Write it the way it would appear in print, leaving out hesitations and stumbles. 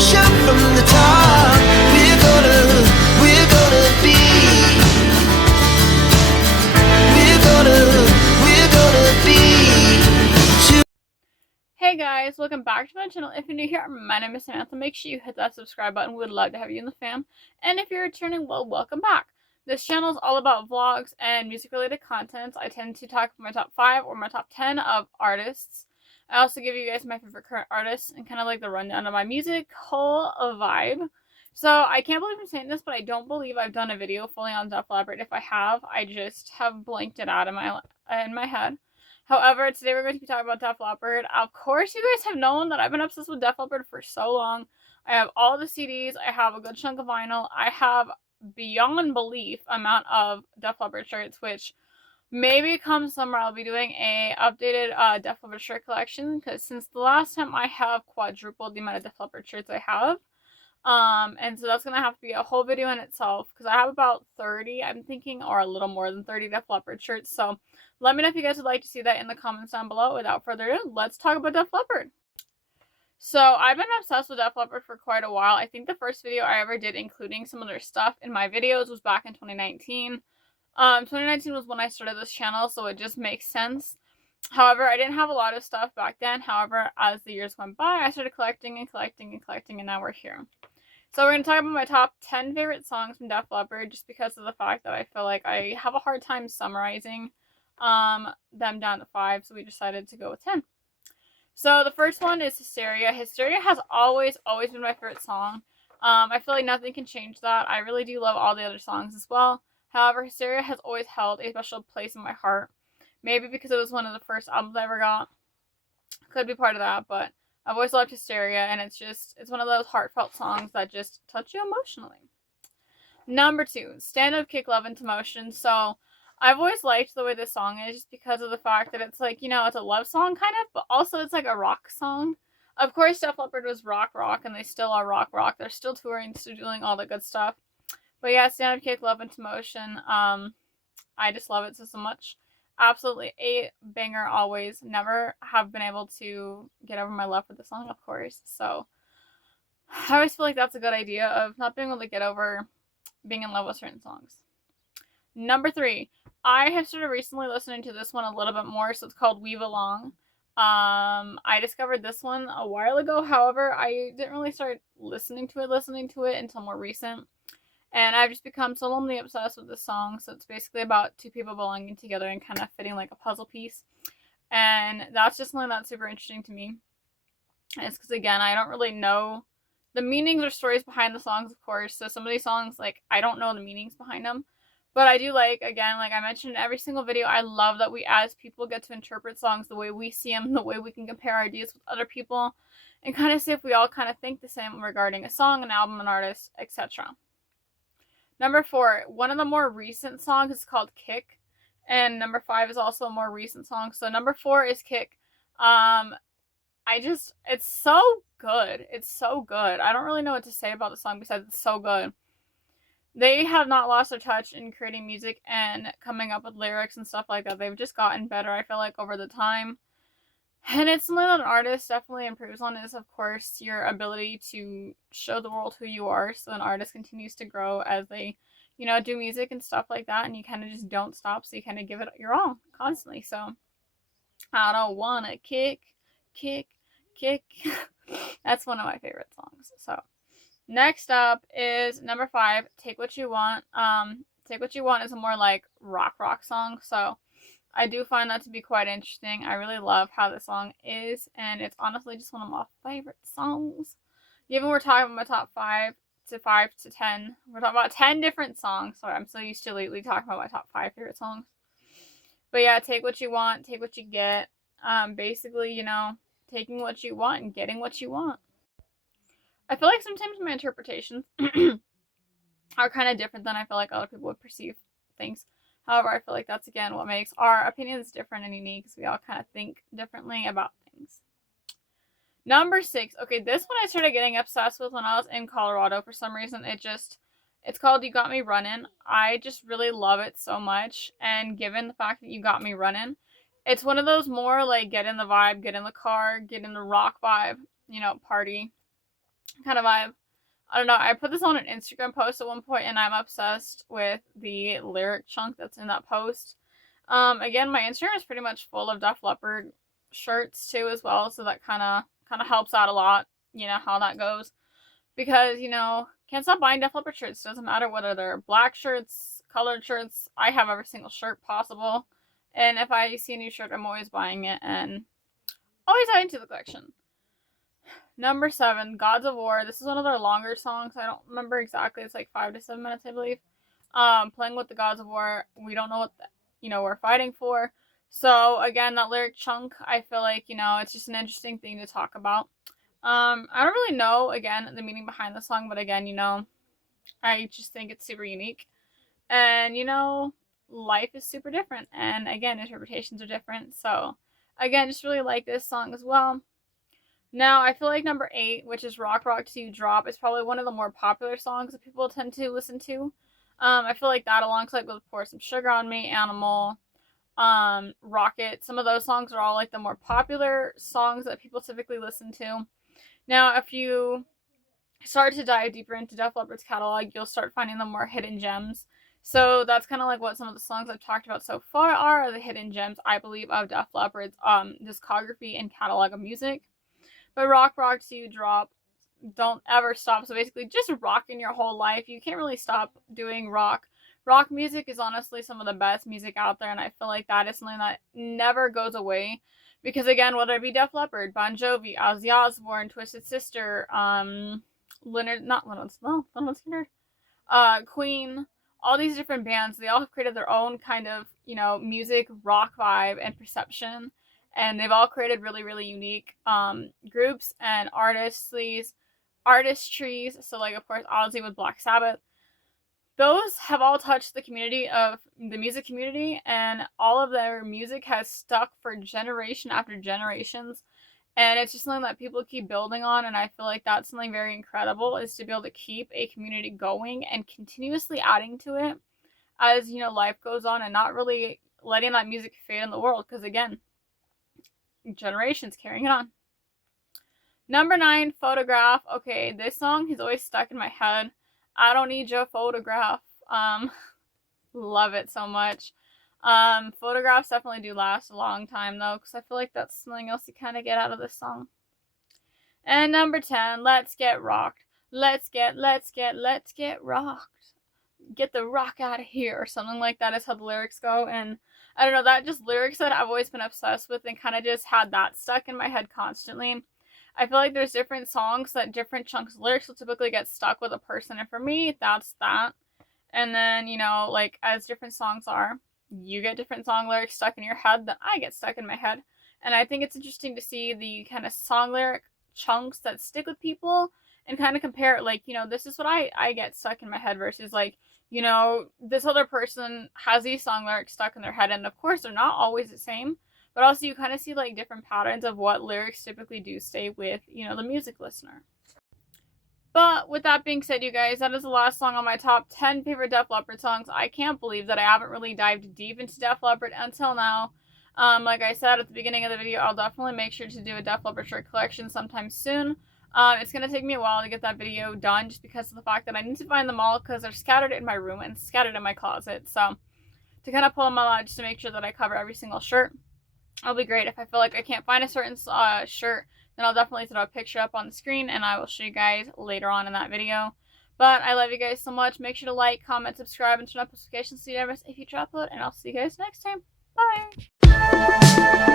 push up from the top. We're gonna be. We're gonna be. Hey guys, welcome back to my channel. If you're new here, my name is Samantha. Make sure you hit that subscribe button. We'd love to have you in the fam. And if you're returning, well, welcome back. This channel is all about vlogs and music related content. I tend to talk about my top 5 or my top 10 of artists. I also give you guys my favorite current artists and kind of like the rundown of my music whole vibe. So I can't believe I'm saying this, but I don't believe I've done a video fully on Def Leppard. If I have, I just have blanked it out in my head. However, today we're going to be talking about Def Leppard. Of course, you guys have known that I've been obsessed with Def Leppard for so long. I have all the CDs. I have a good chunk of vinyl. I have beyond belief amount of Def Leppard shirts, which maybe come summer I'll be doing a updated Def Leppard shirt collection, because since the last time I have quadrupled the amount of Def Leppard shirts I have. And so that's gonna have to be a whole video in itself, because I have about 30, I'm thinking, or a little more than 30 Def Leppard shirts. So let me know if you guys would like to see that in the comments down below. Without further ado, let's talk about Def Leppard. So I've been obsessed with Def Leppard for quite a while. I think the first video I ever did including some of their stuff in my videos was back in 2019. 2019 was when I started this channel, so it just makes sense. However, I didn't have a lot of stuff back then. However, as the years went by, I started collecting and collecting and collecting, and now we're here. So we're going to talk about my top 10 favorite songs from Def Leppard, just because of the fact that I feel like I have a hard time summarizing them down to 5, so we decided to go with 10. So the first one is Hysteria. Hysteria has always been my favorite song. I feel like nothing can change that. I really do love all the other songs as well. However, Hysteria has always held a special place in my heart. Maybe because it was one of the first albums I ever got. Could be part of that, but I've always loved Hysteria, and it's one of those heartfelt songs that just touch you emotionally. Number 2, Stand Up, Kick, Love Into Motion. So I've always liked the way this song is, just because of the fact that it's like, you know, it's a love song kind of, but also it's like a rock song. Of course, Def Leppard was rock, and they still are rock. They're still touring, still doing all the good stuff. But yeah, Stand Up, Kick, Love Into Motion. I just love it so much. Absolutely a banger always. Never have been able to get over my love for the song, of course. So I always feel like that's a good idea of not being able to get over being in love with certain songs. Number 3, I have started recently listening to this one a little bit more, so it's called Weave Along. I discovered this one a while ago. However, I didn't really start listening to it until more recent. And I've just become solemnly obsessed with this song. So it's basically about two people belonging together and kind of fitting like a puzzle piece. And that's just something that's super interesting to me. And it's because, again, I don't really know the meanings or stories behind the songs, of course. So some of these songs, like, I don't know the meanings behind them. But I do like, again, like I mentioned in every single video, I love that we as people get to interpret songs the way we see them, the way we can compare ideas with other people, and kind of see if we all kind of think the same regarding a song, an album, an artist, etc. Number 4, one of the more recent songs is called Kick, and number 5 is also a more recent song. So number 4 is Kick. It's so good. It's so good. I don't really know what to say about the song besides it's so good. They have not lost their touch in creating music and coming up with lyrics and stuff like that. They've just gotten better, I feel like, over the time. And it's something that an artist definitely improves on, is, of course, your ability to show the world who you are. So an artist continues to grow as they, you know, do music and stuff like that. And you kind of just don't stop. So you kind of give it your all constantly. So I don't want to kick. That's one of my favorite songs. So next up is number 5, Take What You Want. Take What You Want is a more like rock song. So I do find that to be quite interesting. I really love how the song is, and it's honestly just one of my favorite songs. Given we're talking about my top 5 to 10, we're talking about 10 different songs. Sorry, I'm so used to lately talking about my top 5 favorite songs. But yeah, take what you want, take what you get. Basically, you know, taking what you want and getting what you want. I feel like sometimes my interpretations are kind of different than I feel like other people would perceive things. However, I feel like that's, again, what makes our opinions different and unique, because we all kind of think differently about things. Number 6. Okay, this one I started getting obsessed with when I was in Colorado for some reason. It's called You Got Me Running. I just really love it so much. And given the fact that You Got Me Running, it's one of those more like get in the vibe, get in the car, get in the rock vibe, you know, party kind of vibe. I don't know. I put this on an Instagram post at one point, and I'm obsessed with the lyric chunk that's in that post. Again, my Instagram is pretty much full of Def Leppard shirts too, as well. So that kind of helps out a lot. You know how that goes, because can't stop buying Def Leppard shirts. Doesn't matter whether they're black shirts, colored shirts. I have every single shirt possible, and if I see a new shirt, I'm always buying it and always adding to the collection. Number 7, Gods of War. This is one of their longer songs. I don't remember exactly. It's like 5 to 7 minutes, I believe. Playing with the Gods of War. We don't know what we're fighting for. So again, that lyric chunk, I feel like it's just an interesting thing to talk about. I don't really know again the meaning behind the song, but again, I just think it's super unique, and life is super different, and again, interpretations are different. So again, just really like this song as well. Now, I feel like number 8, which is Rock Rock Till You Drop, is probably one of the more popular songs that people tend to listen to. I feel like that, alongside with Pour Some Sugar on Me, Animal, Rocket, some of those songs are all like the more popular songs that people typically listen to. Now, if you start to dive deeper into Def Leppard's catalog, you'll start finding the more hidden gems. So that's kind of like what some of the songs I've talked about so far are the hidden gems, I believe, of Def Leppard's discography and catalog of music. But Rock Rock Till You Drop, don't ever stop. So basically, just rock in your whole life. You can't really stop doing rock. Rock music is honestly some of the best music out there, and I feel like that is something that never goes away. Because again, whether it be Def Leppard, Bon Jovi, Ozzy Osbourne, Twisted Sister, Leonard Skinner, Queen, all these different bands, they all have created their own kind of, music, rock vibe, and perception. And they've all created really, really unique groups and artistries. So, like, of course, Ozzy with Black Sabbath. Those have all touched the community of the music community, and all of their music has stuck for generation after generations. And it's just something that people keep building on, and I feel like that's something very incredible, is to be able to keep a community going and continuously adding to it as, life goes on, and not really letting that music fade in the world, because again, generations carrying it on. Number 9, Photograph. Okay, this song has always stuck in my head. I don't need your photograph. Love it so much. Photographs definitely do last a long time though, because I feel like that's something else you kind of get out of this song. And number 10, Let's Get Rocked. Let's get rocked. Get the rock out of here, or something like that is how the lyrics go. And I don't know, that just lyrics that I've always been obsessed with, and kind of just had that stuck in my head constantly. I feel like there's different songs that different chunks of lyrics will typically get stuck with a person, and for me, that's that. And then, like, as different songs are, you get different song lyrics stuck in your head that I get stuck in my head. And I think it's interesting to see the kind of song lyric chunks that stick with people, and kind of compare it, like, this is what I get stuck in my head versus, like, this other person has these song lyrics stuck in their head, and of course they're not always the same, but also you kind of see like different patterns of what lyrics typically do stay with, the music listener. But with that being said, you guys, that is the last song on my top 10 favorite Def Leppard songs. I can't believe that I haven't really dived deep into Def Leppard until now. Like I said at the beginning of the video, I'll definitely make sure to do a Def Leppard shirt collection sometime soon. It's going to take me a while to get that video done, just because of the fact that I need to find them all, because they're scattered in my room and scattered in my closet. So to kind of pull them all out, just to make sure that I cover every single shirt, it'll be great. If I feel like I can't find a certain shirt, then I'll definitely throw a picture up on the screen, and I will show you guys later on in that video. But I love you guys so much. Make sure to like, comment, subscribe, and turn on notifications so you never miss a future upload, and I'll see you guys next time. Bye!